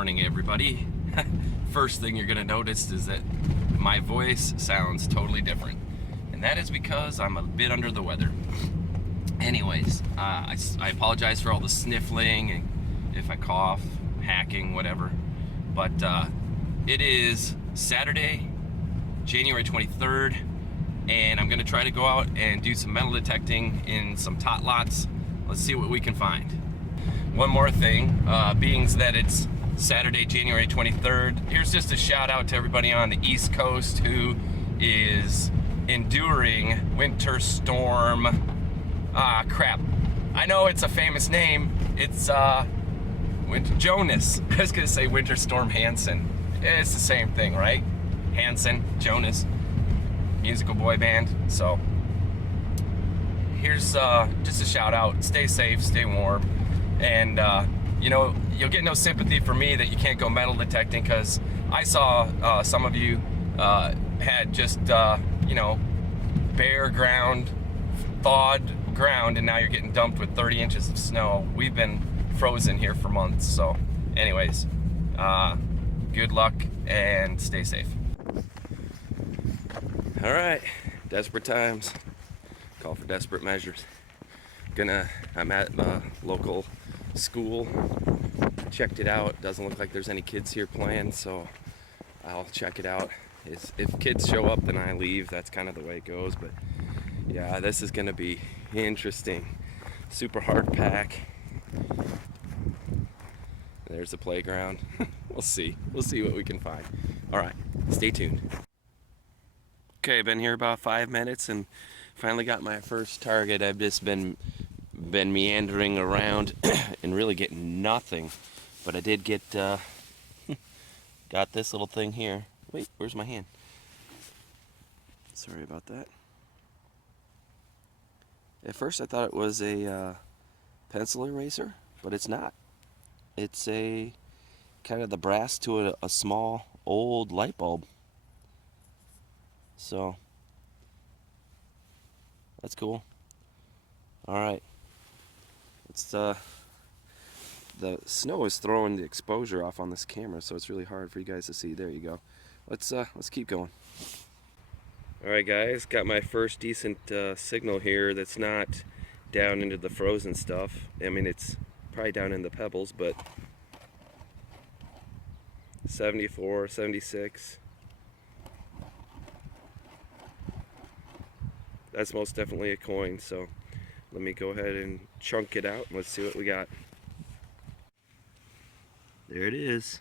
morning, everybody. First thing you're gonna notice is that my voice sounds totally different, and that is because I'm a bit under the weather. Anyways, I apologize for all the sniffling and if I cough, hacking, whatever. But it is Saturday, January 23rd, and I'm gonna try to go out and do some metal detecting in some tot lots. Let's see what we can find. One more thing, being that it's Saturday, January 23rd, here's just a shout out to everybody on the East Coast who is enduring Winter Storm, crap. I know it's a famous name. It's Jonas. I was gonna say Winter Storm Hansen. It's the same thing, right? Hansen, Jonas, musical boy band. So here's just a shout out. Stay safe, stay warm. And you know, you'll get no sympathy for me that you can't go metal detecting, because I saw some of you had just you know, bare ground, thawed ground, and now you're getting dumped with 30 inches of snow. We've been frozen here for months. So anyways, good luck and stay safe. All right, desperate times call for desperate measures. I'm at the local school, checked it out. Doesn't look like there's any kids here playing, so I'll check it out. If kids show up, then I leave. That's kind of the way it goes. But yeah, this is gonna be interesting. Super hard pack. There's the playground. We'll see what we can find. All right, stay tuned. Okay, I've been here about 5 minutes and finally got my first target. I've just been meandering around and really getting nothing, but I did get got this little thing here. Wait, where's my hand? Sorry about that. At first I thought it was a pencil eraser, but it's not. It's a kind of the brass to a small old light bulb. So that's cool. All right. It's the snow is throwing the exposure off on this camera, so it's really hard for you guys to see. There you go. Let's keep going. All right, guys, got my first decent signal here that's not down into the frozen stuff. I mean, it's probably down in the pebbles, but 74, 76. That's most definitely a coin, so let me go ahead and chunk it out and let's see what we got. There it is.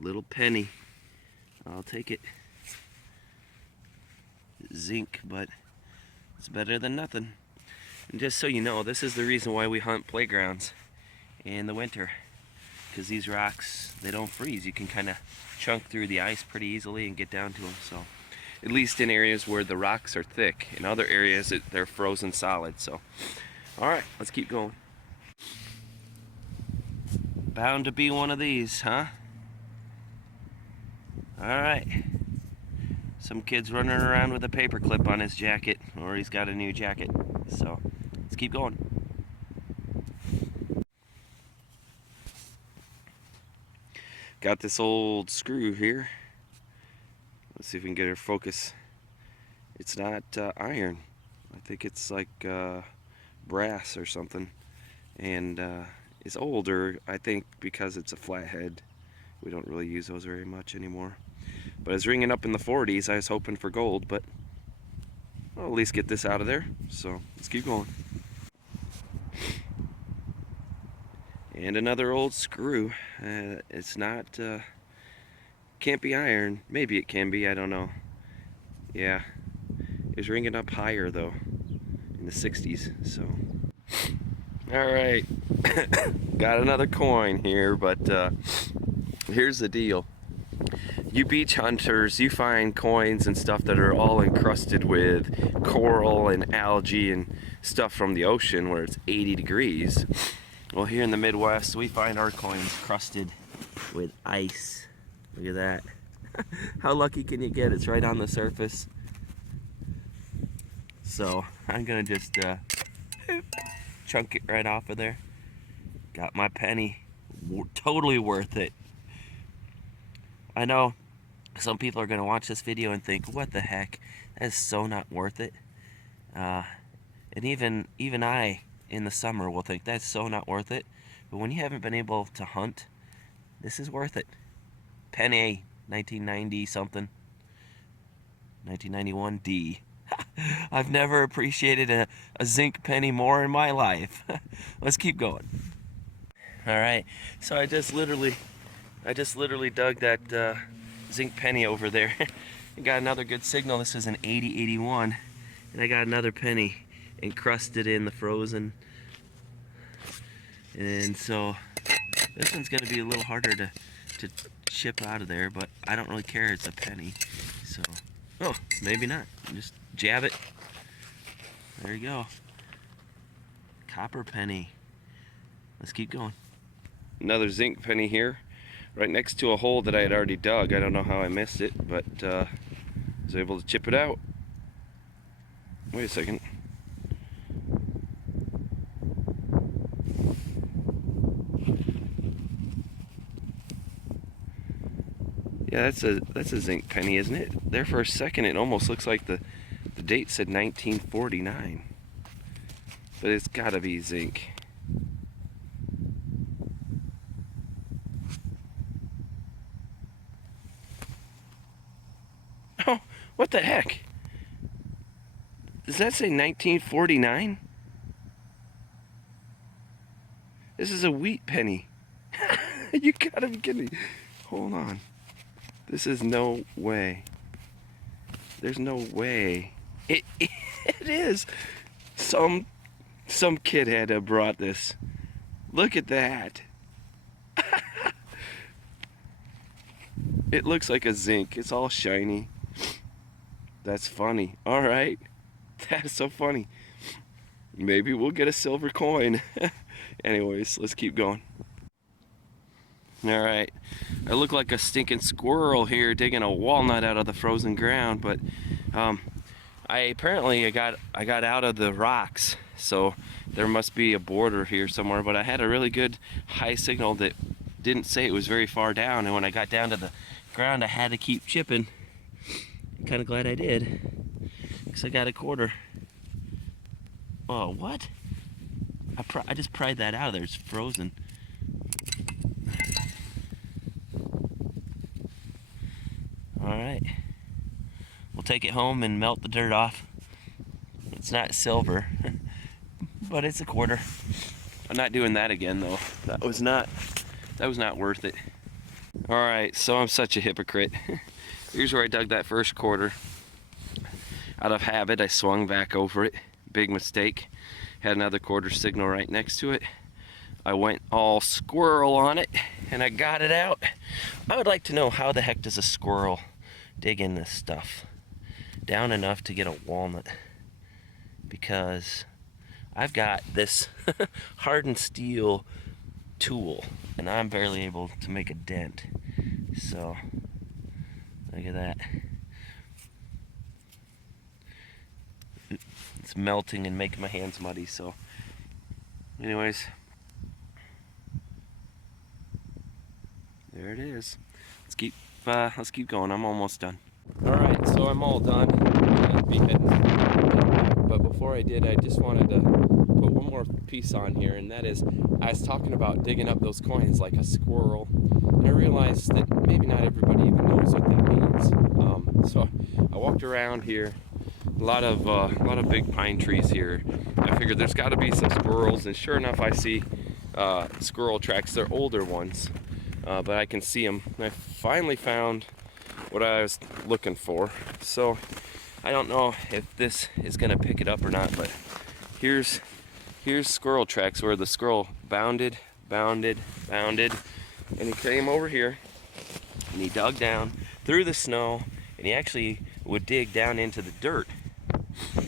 Little penny. I'll take it. Zinc, but it's better than nothing. And just so you know, this is the reason why we hunt playgrounds in the winter. Because these rocks, they don't freeze. You can kind of chunk through the ice pretty easily and get down to them. So, at least in areas where the rocks are thick. In other areas, they're frozen solid. So, all right, let's keep going. Bound to be one of these, huh? All right. Some kid's running around with a paper clip on his jacket, or he's got a new jacket. So, let's keep going. Got this old screw here. Let's see if we can get her focus. It's not iron. I think it's like brass or something. And it's older, I think, because it's a flathead. We don't really use those very much anymore. But it's ringing up in the 40s. I was hoping for gold, but I'll at least get this out of there. So let's keep going. And another old screw. It's not, can't be iron. Maybe it can be, I don't know. Yeah, it's ringing up higher though, in the 60s, so. All right, got another coin here, but here's the deal. You beach hunters, you find coins and stuff that are all encrusted with coral and algae and stuff from the ocean where it's 80 degrees. Well, here in the Midwest, we find our coins crusted with ice. Look at that. How lucky can you get? It's right on the surface. So I'm gonna just chunk it right off of there. Got my penny. Totally worth it. I know some people are going to watch this video and think, what the heck, that is so not worth it. And even I, in the summer, will think that's so not worth it. But when you haven't been able to hunt, this is worth it. Penny, 1990 something. 1991 D. I've never appreciated a zinc penny more in my life. Let's keep going. Alright, so I just literally dug that zinc penny over there. I got another good signal. This is an 8081, and I got another penny encrusted in the frozen. And so this one's gonna be a little harder to chip out of there, but I don't really care, it's a penny. So, oh, maybe not. Just jab it. There you go. Copper penny. Let's keep going. Another zinc penny here, right next to a hole that I had already dug. I don't know how I missed it, but I was able to chip it out. Wait a second. Yeah, that's a zinc penny, isn't it? There for a second, it almost looks like the date said 1949, but it's got to be zinc. Oh, what the heck? Does that say 1949? This is a wheat penny. You gotta be kidding me. Hold on. This is no way. There's no way. It is. Some kid had to have brought this. Look at that. It looks like a zinc. It's all shiny. That's funny. All right. That's so funny. Maybe we'll get a silver coin. Anyways, let's keep going. All right. I look like a stinking squirrel here digging a walnut out of the frozen ground, but I got out of the rocks, so there must be a border here somewhere, but I had a really good high signal that didn't say it was very far down, and when I got down to the ground I had to keep chipping. I'm kind of glad I did, because I got a quarter. Oh, what? I just pried that out of there. It's frozen. Alright. We'll take it home and melt the dirt off. It's not silver, but it's a quarter. I'm not doing that again though. That was not worth it. Alright, so I'm such a hypocrite. Here's where I dug that first quarter. Out of habit, I swung back over it. Big mistake. Had another quarter signal right next to it. I went all squirrel on it, and I got it out. I would like to know, how the heck does a squirrel dig in this stuff down enough to get a walnut? Because I've got this hardened steel tool, and I'm barely able to make a dent. So, look at that. It's melting and making my hands muddy, so anyways, there it is. Let's keep going. I'm almost done. Alright, so I'm all done. But before I did, I just wanted to put one more piece on here, and that is, I was talking about digging up those coins like a squirrel, and I realized that maybe not everybody even knows what that means. So I walked around here. A lot of big pine trees here. I figured there's got to be some squirrels, and sure enough, I see squirrel tracks. They're older ones, but I can see them. And I finally found what I was looking for. So I don't know if this is gonna pick it up or not, but here's squirrel tracks where the squirrel bounded, and he came over here and he dug down through the snow, and he actually would dig down into the dirt.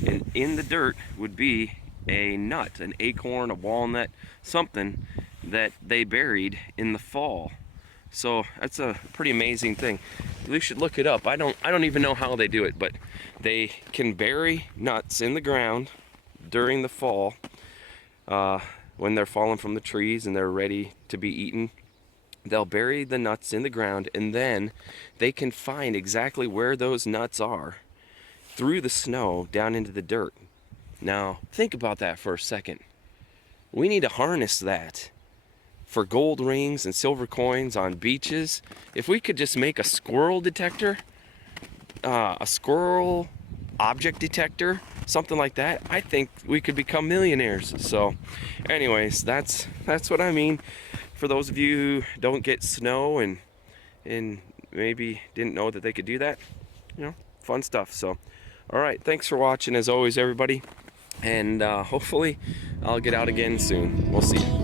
And in the dirt would be a nut, an acorn, a walnut, something that they buried in the fall. So that's a pretty amazing thing. You should look it up. I don't even know how they do it, but they can bury nuts in the ground during the fall when they're falling from the trees and they're ready to be eaten. they'll bury the nuts in the ground, and then they can find exactly where those nuts are through the snow down into the dirt. Now, think about that for a second. We need to harness that for gold rings and silver coins on beaches. If we could just make a squirrel detector, a squirrel object detector, something like that, I think we could become millionaires. So anyways, that's what I mean. For those of you who don't get snow and maybe didn't know that they could do that, you know, fun stuff. So all right, thanks for watching as always, everybody, and hopefully I'll get out again soon. We'll see you.